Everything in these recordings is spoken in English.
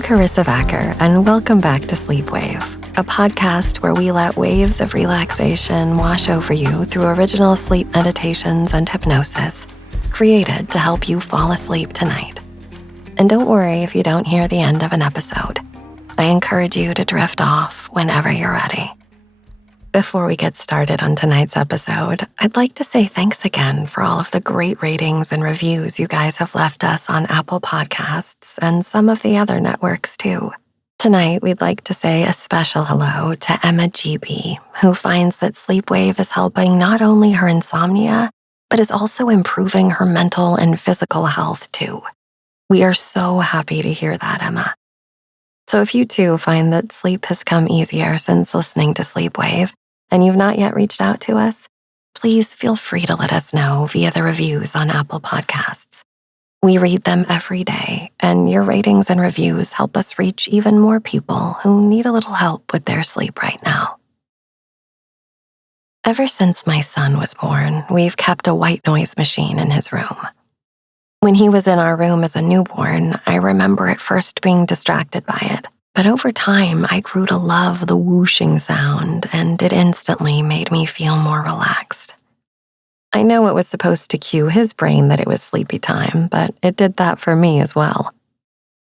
I'm Karissa, and welcome back to Sleep Wave, a podcast where we let waves of relaxation wash over you through original sleep meditations and hypnosis, created to help you fall asleep tonight. And don't worry if you don't hear the end of an episode. I encourage you to drift off whenever you're ready. Before we get started on tonight's episode, I'd like to say thanks again for all of the great ratings and reviews you guys have left us on Apple Podcasts and some of the other networks too. Tonight, we'd like to say a special hello to Emma GB, who finds that Sleepwave is helping not only her insomnia, but is also improving her mental and physical health too. We are so happy to hear that, Emma. So if you too find that sleep has come easier since listening to Sleepwave, and you've not yet reached out to us, please feel free to let us know via the reviews on Apple Podcasts. We read them every day, and your ratings and reviews help us reach even more people who need a little help with their sleep right now. Ever since my son was born, we've kept a white noise machine in his room. When he was in our room as a newborn, I remember at first being distracted by it. But over time, I grew to love the whooshing sound, and it instantly made me feel more relaxed. I know it was supposed to cue his brain that it was sleepy time, but it did that for me as well.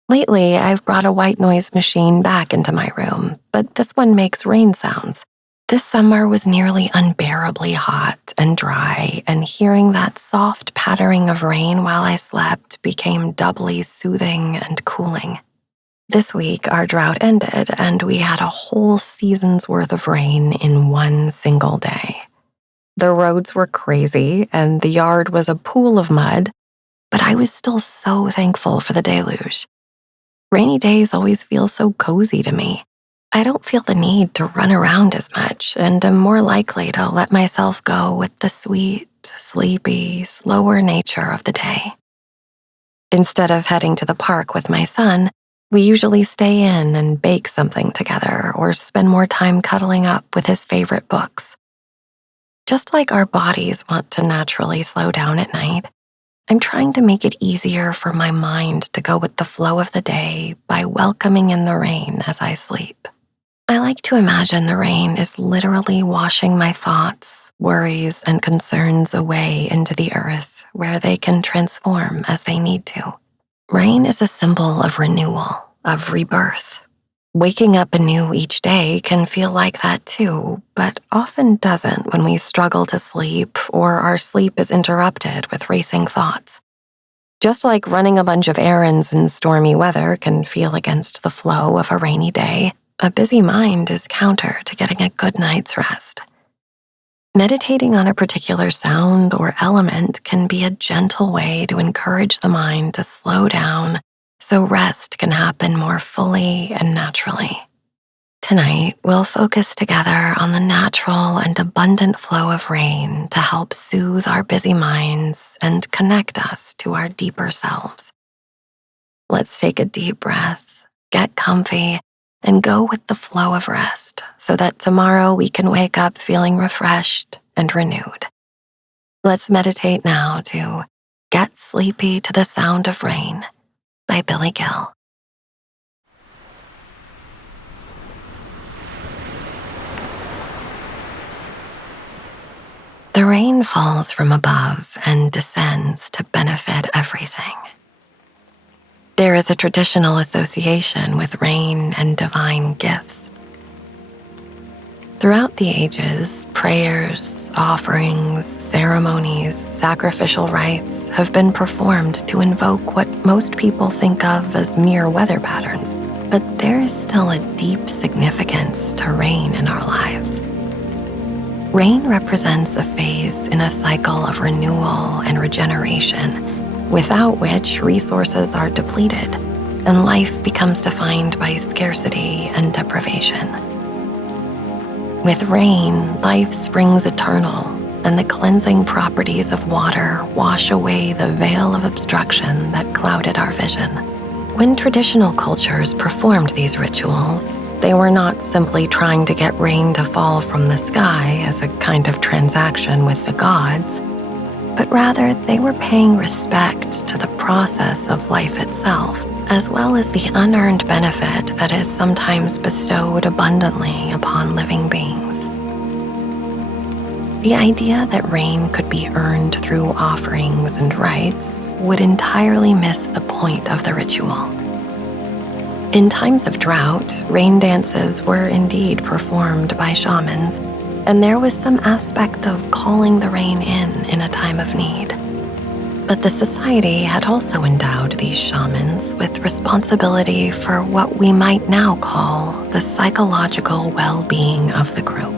Lately, I've brought a white noise machine back into my room, but this one makes rain sounds. This summer was nearly unbearably hot and dry, and hearing that soft pattering of rain while I slept became doubly soothing and cooling. This week, our drought ended, and we had a whole season's worth of rain in one single day. The roads were crazy, and the yard was a pool of mud, but I was still so thankful for the deluge. Rainy days always feel so cozy to me. I don't feel the need to run around as much, and am more likely to let myself go with the sweet, sleepy, slower nature of the day. Instead of heading to the park with my son, we usually stay in and bake something together or spend more time cuddling up with his favorite books. Just like our bodies want to naturally slow down at night, I'm trying to make it easier for my mind to go with the flow of the day by welcoming in the rain as I sleep. I like to imagine the rain is literally washing my thoughts, worries, and concerns away into the earth where they can transform as they need to. Rain is a symbol of renewal, of rebirth. Waking up anew each day can feel like that too, but often doesn't when we struggle to sleep or our sleep is interrupted with racing thoughts. Just like running a bunch of errands in stormy weather can feel against the flow of a rainy day, a busy mind is counter to getting a good night's rest. Meditating on a particular sound or element can be a gentle way to encourage the mind to slow down so rest can happen more fully and naturally. Tonight, we'll focus together on the natural and abundant flow of rain to help soothe our busy minds and connect us to our deeper selves. Let's take a deep breath, get comfy, and go with the flow of rest so that tomorrow we can wake up feeling refreshed and renewed. Let's meditate now to Get Sleepy to the Sound of Rain by Billy Gill. The rain falls from above and descends to benefit everything. There is a traditional association with rain and divine gifts. Throughout the ages, prayers, offerings, ceremonies, sacrificial rites have been performed to invoke what most people think of as mere weather patterns, but there is still a deep significance to rain in our lives. Rain represents a phase in a cycle of renewal and regeneration, without which resources are depleted and life becomes defined by scarcity and deprivation. With rain, life springs eternal, and the cleansing properties of water wash away the veil of obstruction that clouded our vision. When traditional cultures performed these rituals, they were not simply trying to get rain to fall from the sky as a kind of transaction with the gods, but rather they were paying respect to the process of life itself, as well as the unearned benefit that is sometimes bestowed abundantly upon living beings. The idea that rain could be earned through offerings and rites would entirely miss the point of the ritual. In times of drought, rain dances were indeed performed by shamans, and there was some aspect of calling the rain in a time of need. But the society had also endowed these shamans with responsibility for what we might now call the psychological well-being of the group.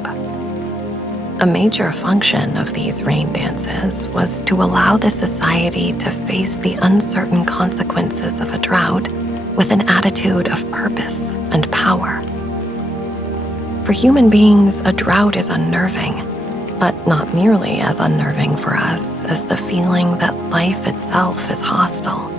A major function of these rain dances was to allow the society to face the uncertain consequences of a drought with an attitude of purpose and power. For human beings, a drought is unnerving, but not nearly as unnerving for us as the feeling that life itself is hostile.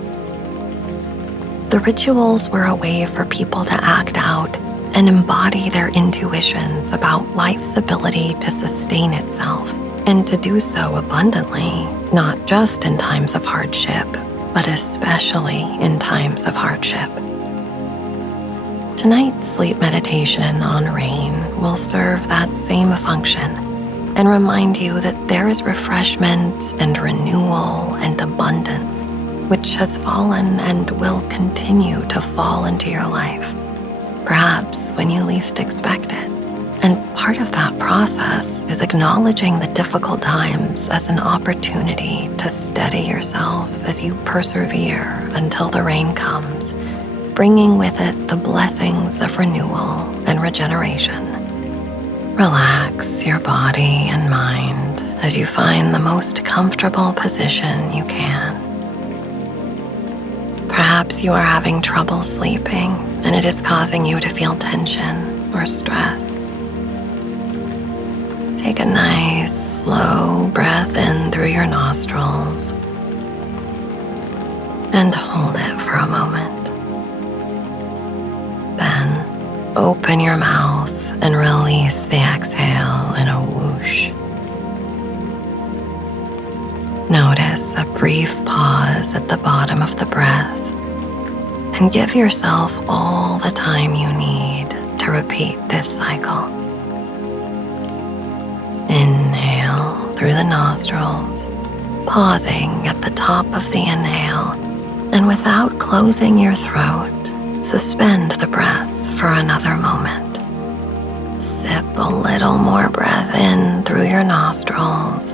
The rituals were a way for people to act out and embody their intuitions about life's ability to sustain itself, and to do so abundantly, not just in times of hardship, but especially in times of hardship. Tonight's sleep meditation on rain will serve that same function and remind you that there is refreshment and renewal and abundance which has fallen and will continue to fall into your life, perhaps when you least expect it. And part of that process is acknowledging the difficult times as an opportunity to steady yourself as you persevere until the rain comes, bringing with it the blessings of renewal and regeneration. Relax your body and mind as you find the most comfortable position you can. Perhaps you are having trouble sleeping and it is causing you to feel tension or stress. Take a nice, slow breath in through your nostrils and hold it for a moment. Then open your mouth and release the exhale in a whoosh. Notice a brief pause at the bottom of the breath and give yourself all the time you need to repeat this cycle. Inhale through the nostrils, pausing at the top of the inhale, and without closing your throat, suspend the breath for another moment. Sip a little more breath in through your nostrils,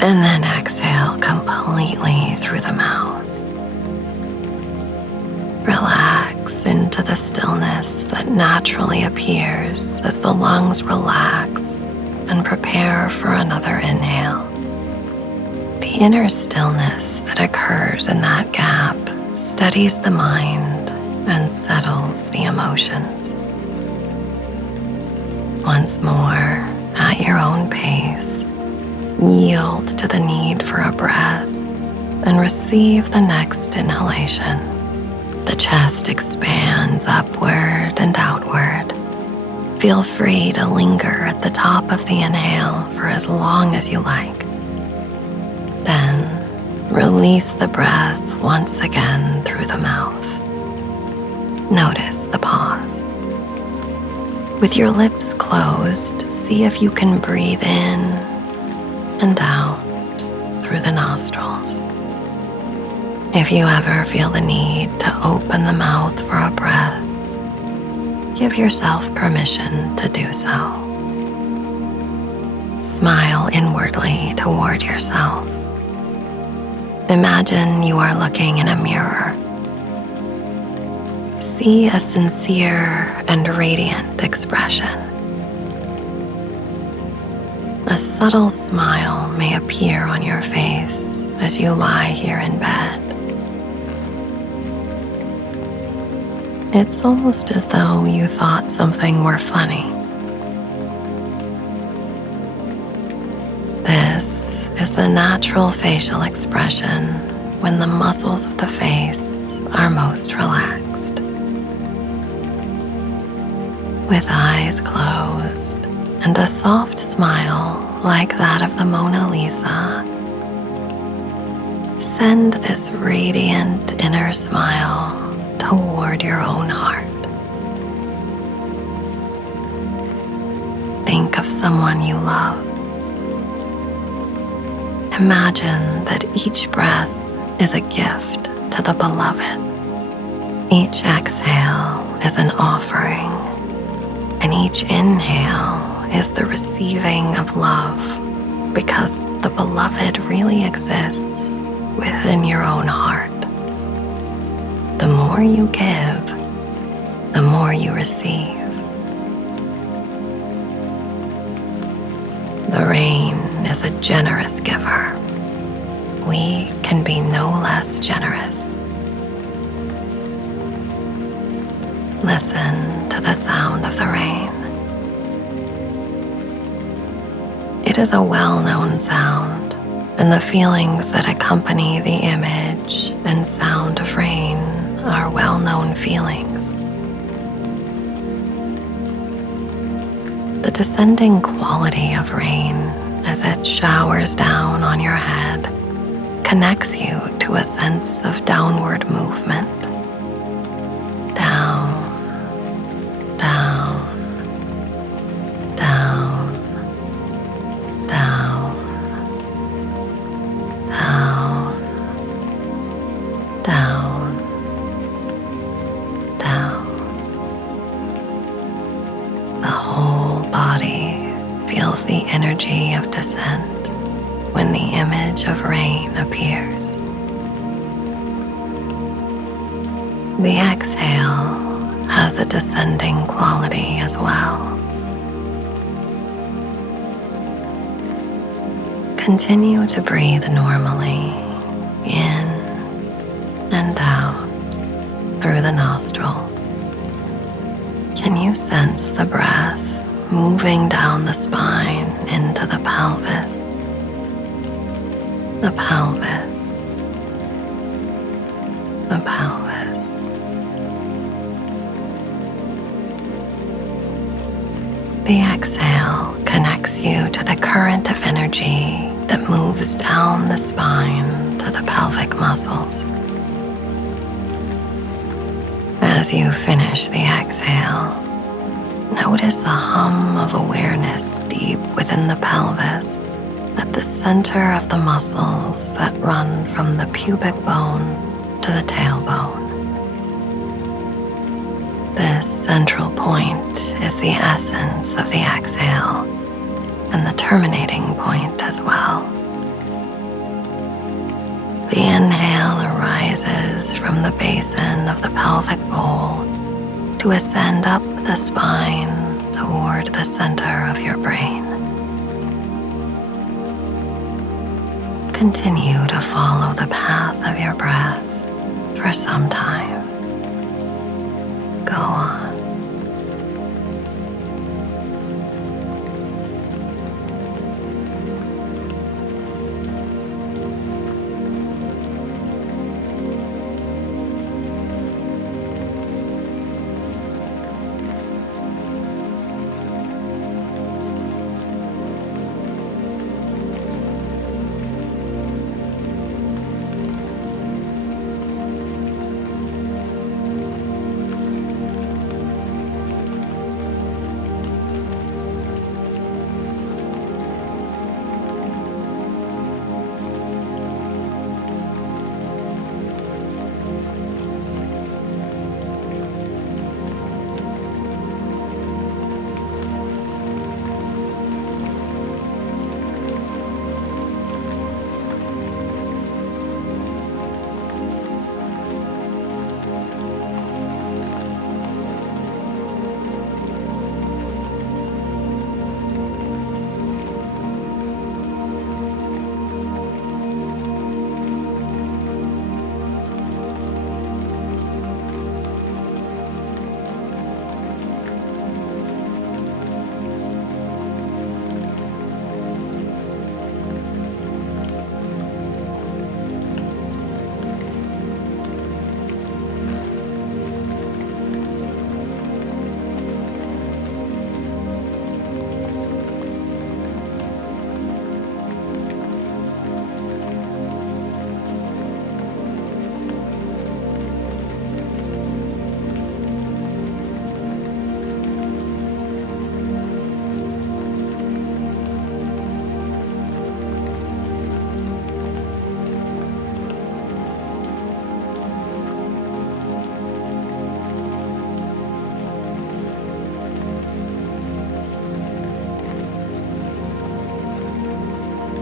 and then exhale completely through the mouth. Relax into the stillness that naturally appears as the lungs relax and prepare for another inhale. The inner stillness that occurs in that gap steadies the mind and settles the emotions. Once more, at your own pace, yield to the need for a breath and receive the next inhalation. The chest expands upward and outward. Feel free to linger at the top of the inhale for as long as you like. Then, release the breath once again through the mouth. Notice the pause. With your lips closed, see if you can breathe in and out through the nostrils. If you ever feel the need to open the mouth for a breath, give yourself permission to do so. Smile inwardly toward yourself. Imagine you are looking in a mirror. See a sincere and radiant expression. A subtle smile may appear on your face as you lie here in bed. It's almost as though you thought something were funny. This is the natural facial expression when the muscles of the face are most relaxed. With eyes closed and a soft smile like that of the Mona Lisa, Send this radiant inner smile toward your own heart. Think of someone you love. Imagine that each breath is a gift to the beloved. Each exhale is an offering, and each inhale is the receiving of love, because the beloved really exists within your own heart. The more you give, the more you receive. The rain is a generous giver. We can be no less generous. Listen to the sound of the rain. It is a well-known sound, and the feelings that accompany the image and sound of rain are well-known feelings. The descending quality of rain as it showers down on your head connects you to a sense of downward movement. Down, down, down, down, down, down, down. The whole body feels the energy of descent when the image of rain appears. The exhale has a descending quality as well. Continue to breathe normally in and out through the nostrils. Can you sense the breath moving down the spine into the pelvis? The pelvis, the pelvis. The exhale connects you to the current of energy that moves down the spine to the pelvic muscles. As you finish the exhale, notice a hum of awareness deep within the pelvis, at the center of the muscles that run from the pubic bone to the tailbone. This central point is the essence of the exhale and the terminating point as well. The inhale arises from the basin of the pelvic bowl to ascend up the spine toward the center of your brain. Continue to follow the path of your breath for some time. Go on.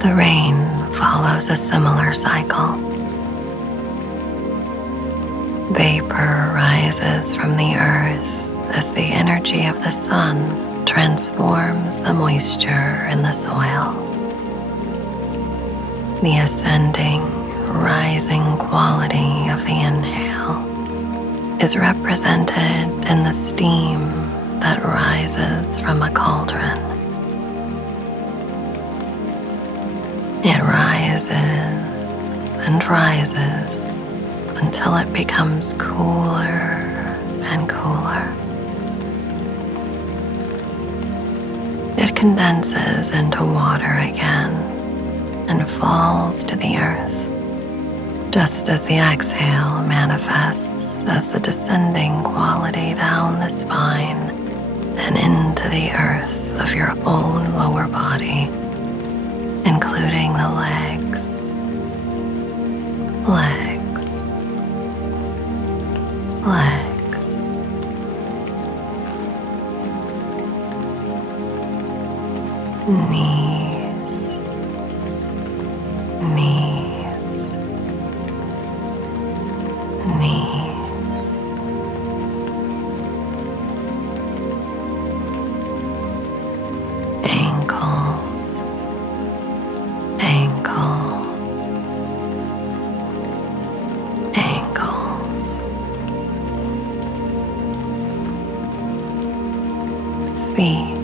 The rain follows a similar cycle. Vapor rises from the earth as the energy of the sun transforms the moisture in the soil. The ascending, rising quality of the inhale is represented in the steam that rises from a cauldron. It rises and rises until it becomes cooler and cooler. It condenses into water again and falls to the earth, just as the exhale manifests as the descending quality down the spine and into the earth of your own lower body, including the legs, knees, ankles, feet,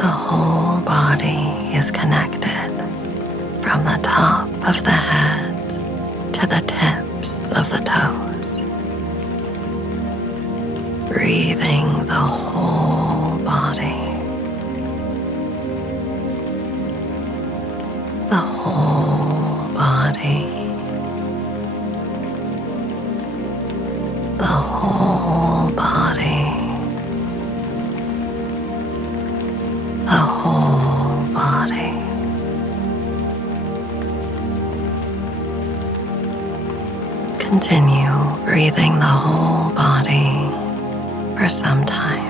The whole body is connected from the top of the head to the tips of the toes. Breathing the whole body. The whole body. The whole body. The whole body. Continue breathing the whole body for some time.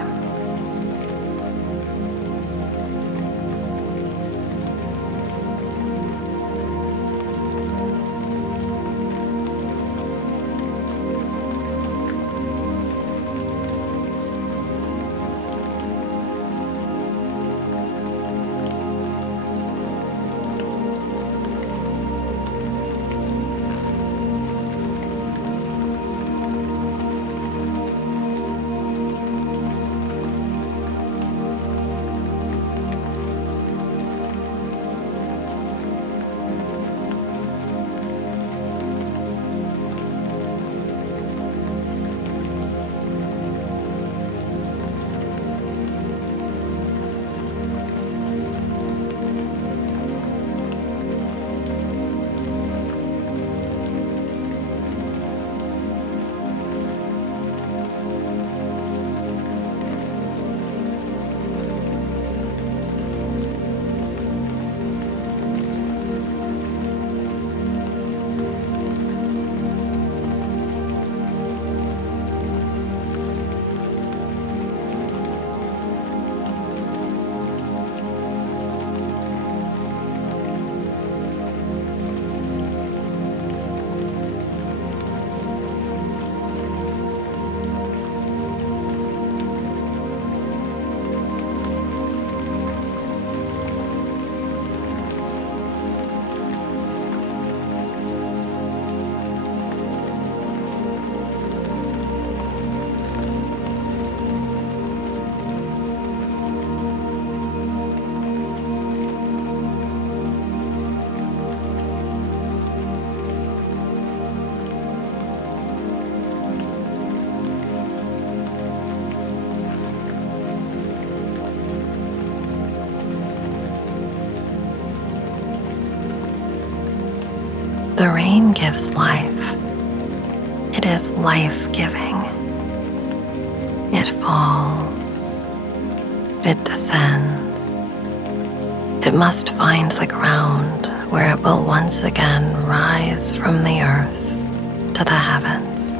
The rain gives life. It is life-giving. It falls. It descends. It must find the ground where it will once again rise from the earth to the heavens.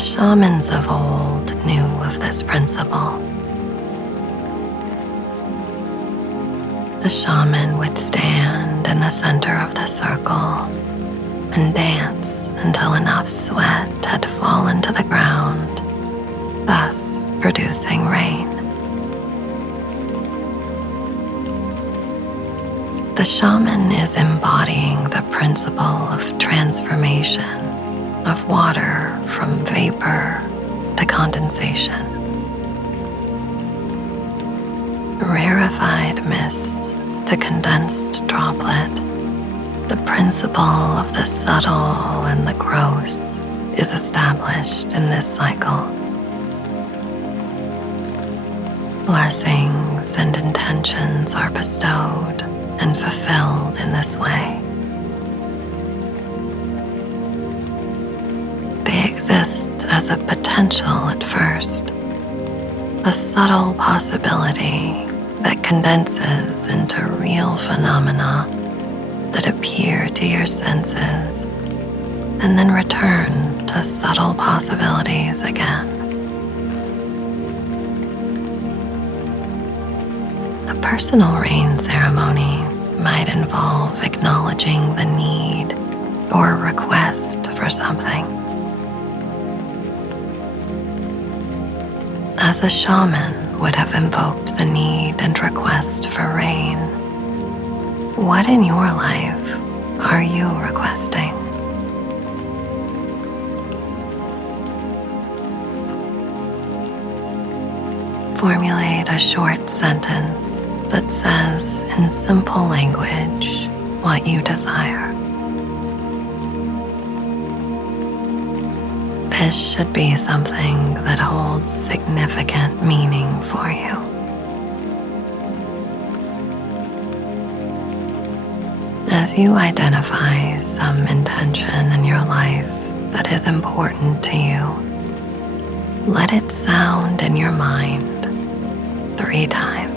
The shamans of old knew of this principle. The shaman would stand in the center of the circle and dance until enough sweat had fallen to the ground, thus producing rain. The shaman is embodying the principle of transformation of water from vapor to condensation. Rarefied mist to condensed droplet. The principle of the subtle and the gross is established in this cycle. Blessings and intentions are bestowed and fulfilled in this way. They exist as a potential at first, a subtle possibility that condenses into real phenomena that appear to your senses and then return to subtle possibilities again. A personal rain ceremony might involve acknowledging the need or request for something. As a shaman would have invoked the need and request for rain, what in your life are you requesting? Formulate a short sentence that says in simple language what you desire. This should be something that holds significant meaning for you. As you identify some intention in your life that is important to you, let it sound in your mind 3 times.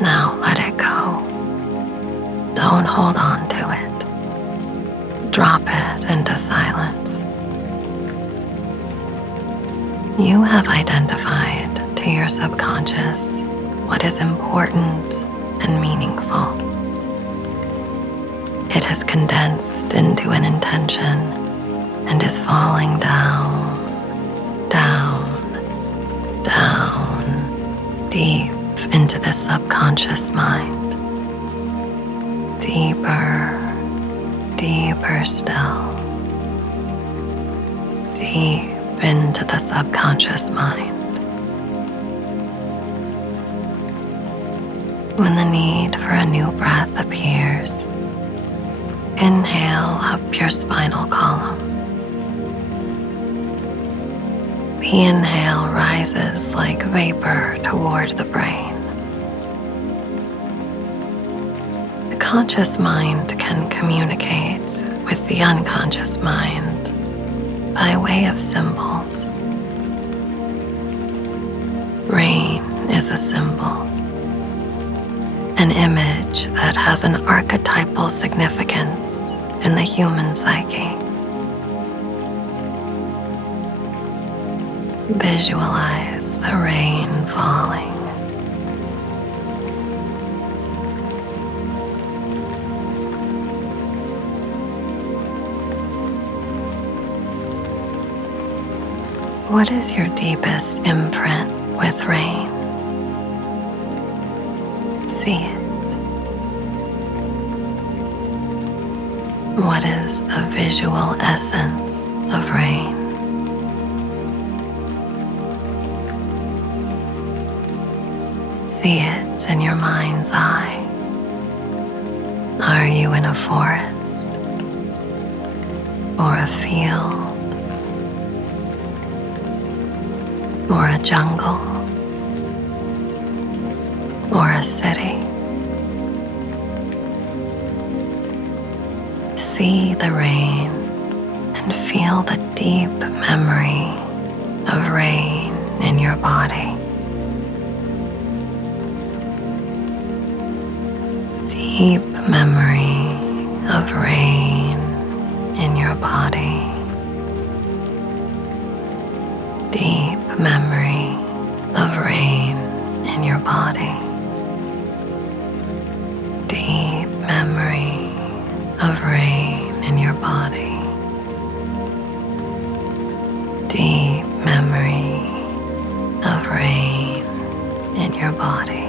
Now let it go. Don't hold on to it. Drop it into silence. You have identified to your subconscious what is important and meaningful. It has condensed into an intention and is falling down, down, down, deep into the subconscious mind. Deeper, deeper still. Deep into the subconscious mind. When the need for a new breath appears, inhale up your spinal column. The inhale rises like vapor toward the brain. The conscious mind can communicate with the unconscious mind by way of symbols. Rain is a symbol, an image that has an archetypal significance in the human psyche. Visualize the rain falling. What is your deepest imprint with rain? See it. What is the visual essence of rain? See it in your mind's eye. Are you in a forest or a field or a jungle? or a city. See the rain and feel the deep memory of rain in your body. Deep memory of rain in your body. Deep memory of rain in your body. Deep memory of rain in your body. Deep memory of rain in your body.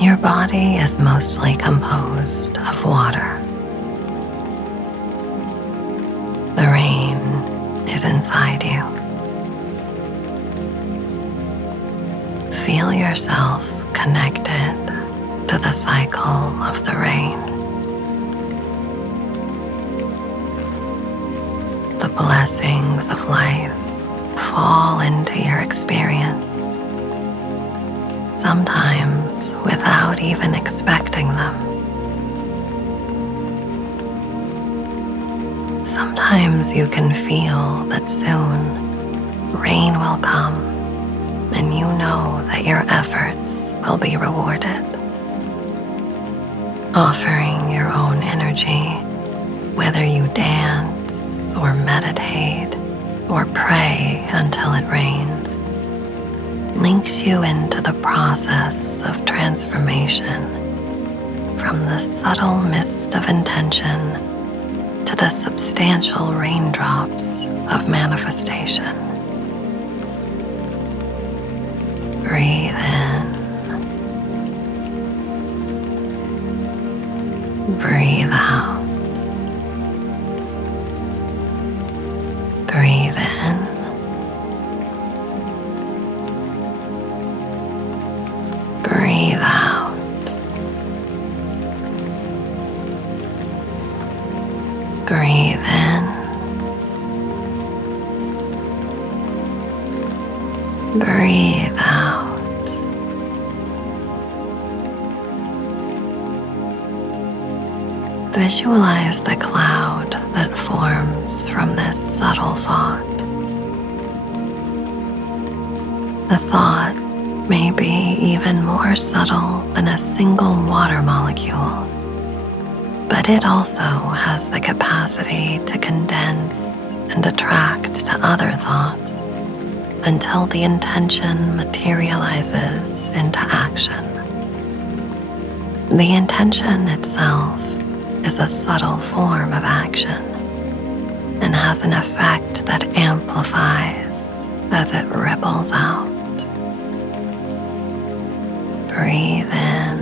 Your body is mostly composed of water. The rain is inside you. Feel yourself connected to the cycle of the rain. The blessings of life fall into your experience, sometimes without even expecting them. Sometimes you can feel that soon rain will come, and you know that your efforts will be rewarded. Offering your own energy, whether you dance or meditate or pray until it rains, links you into the process of transformation from the subtle mist of intention to the substantial raindrops of manifestation. Breathe in. Breathe out. Breathe in. Breathe out. Breathe in. Breathe out. Visualize the cloud that forms from this subtle thought. The thought may be even more more subtle than a single water molecule, but it also has the capacity to condense and attract to other thoughts until the intention materializes into action. The intention itself is a subtle form of action and has an effect that amplifies as it ripples out. Breathe in.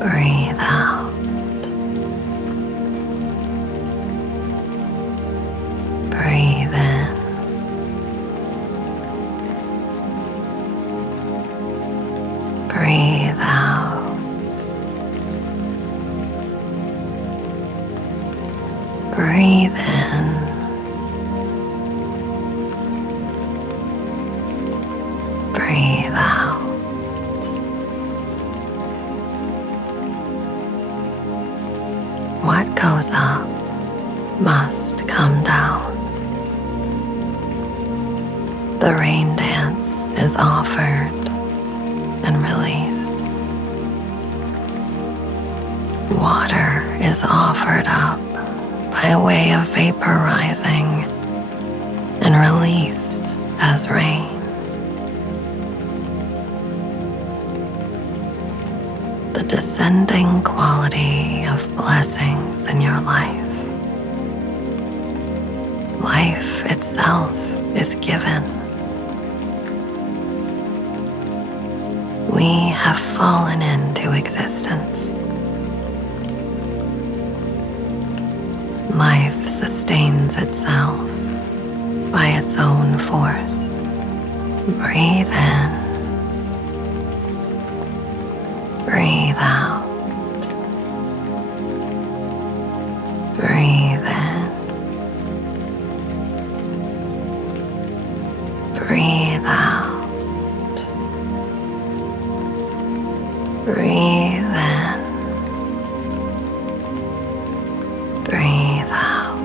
Breathe out. Breathe in. Breathe out. Breathe in. Breathe out. What goes up must come down. The rain dance is offered and released. Water is offered up by way of vaporizing and released as rain. The descending quality of blessings in your life. Life itself is given. We have fallen into existence. Life sustains itself by its own force. Breathe in. Breathe out. Breathe in. Breathe out. Breathe in. Breathe out.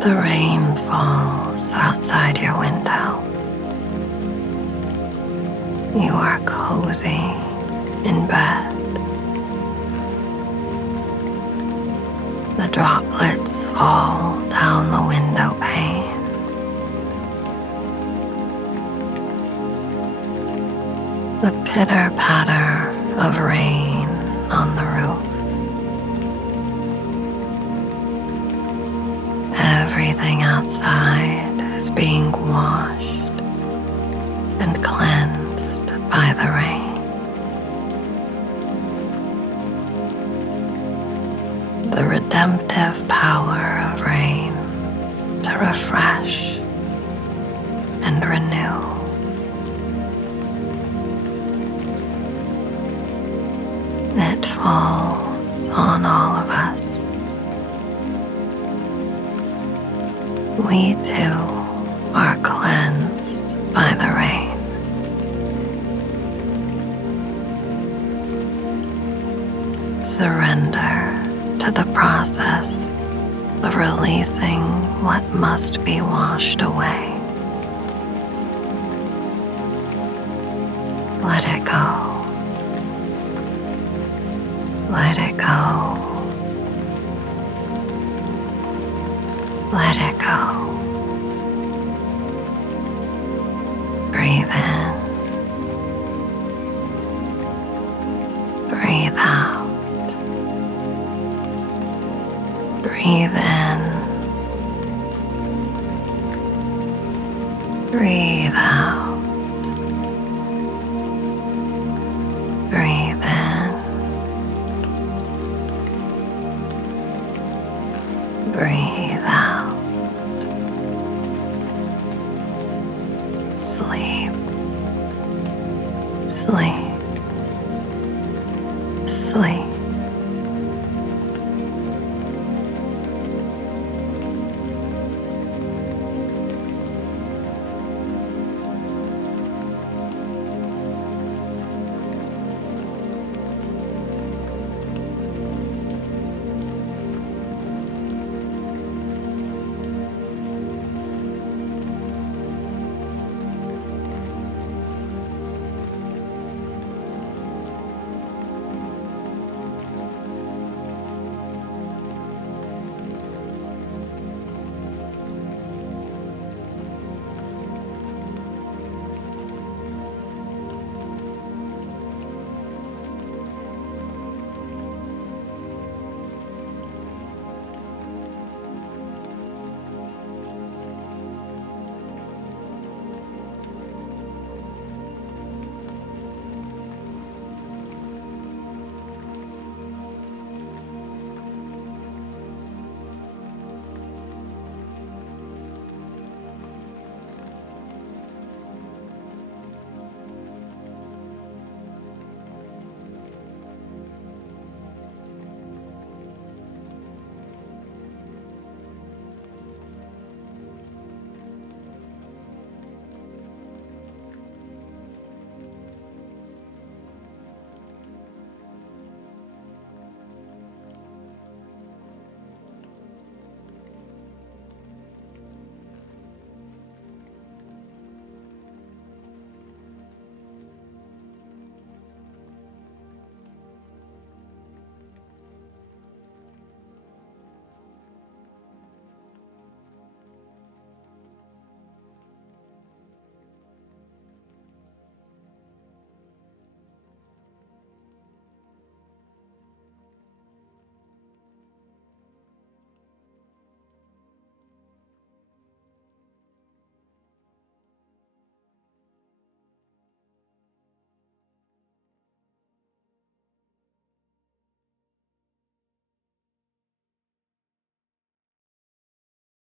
The rain falls outside your window. You are cozy in bed. The droplets fall down the window pane. The pitter-patter of rain on the roof. Everything outside is being washed and cleansed by the rain. The redemptive power of rain to refresh and renew. It falls on all of us. We too are cleansed by the rain. Surrender to the process of releasing what must be washed away. Let it go. Let it go. Let it go. Breathe in. Breathe out. Breathe in. Breathe out. Sleep. Sleep. Sleep.